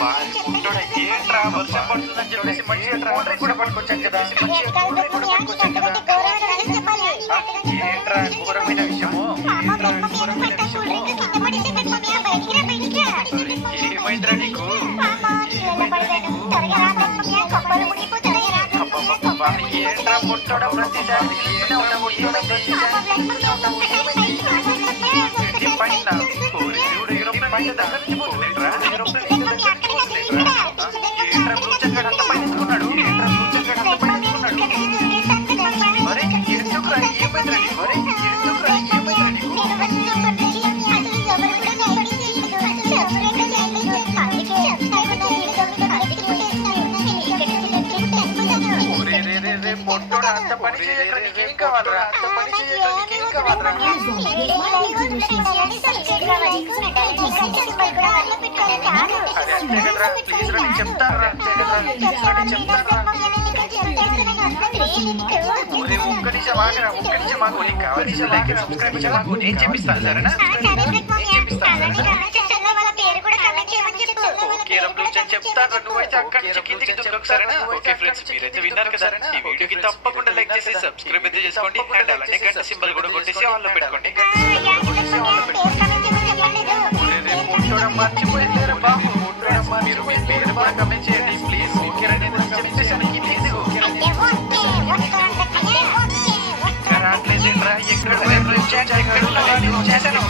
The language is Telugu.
ఏంట్రా వర్షం పడుతుందని చెప్పేసి మంచిగా ట్రావెల్ కూడా పట్టుకొచ్చాను కదా, మంచిగా కూడా పట్టుకొచ్చాను కదా. ఏంట్రా ఘోరమైన విషయము, ఏమైందిరా నీకు? ఏంట్రా పుట్టోడ ప్రతిసారి పైన పైన దగ్గర నుంచి పోతుందేంట్రా? ఏంట్రా బ్లూచంగాడు అంత పైన ఎత్తుకున్నాడు, ఏంట్రా బ్లూచంగాడు అంత పైన ఎత్తుకున్నాడు? మరి ఎందుకురా ఏమైందిరా నీకు? మరి ఎందుకురా ఏమైందిరా నీకు? పొట్టోడు అంత పని చేయక నీకేం కావాలరా? అంత పని చేయక నీకేం కావాలరా? అదే అంతే కదరా, ప్లీజ్ రా నేను చెప్తారా, అంతే కదరా, ప్లీజ్ రా నేను చెప్తారా. ఒక్క నిమిషం ఆగరా, ఒక్క నిమిషం ఆగు, నీకు కావాల్సిన లైక్ సబ్స్క్రైబ్ చేయమాకు, నేను చెప్పిస్తాను సరేనా? చెప్తాను, నువ్వైతే అక్కడి నుంచి కిందికి దుంకు సరేనా? ఓకే ఫ్రెండ్స్, మీరైతే విన్నారు కదా, ఈ వీడియోకి తప్పకుండా లైక్ చేసి సబ్స్క్రైబ్ అయితే చేసుకోండి, అండ్ అలానే గంట సింబల్ కూడా కొట్టేసి ఆన్ లో పెట్టుకోండి. మర్చిపోయింది బాబు, మీరు మీ పేరు కూడా కమెంట్ చేయండి ప్లీజ్. ఓకేరా, నేను చెప్పేసాను కిందికి దిగు. రావట్లేదేంట్రా, ఎక్కడ చేశాను, ఎక్కడ వచ్చేసాను,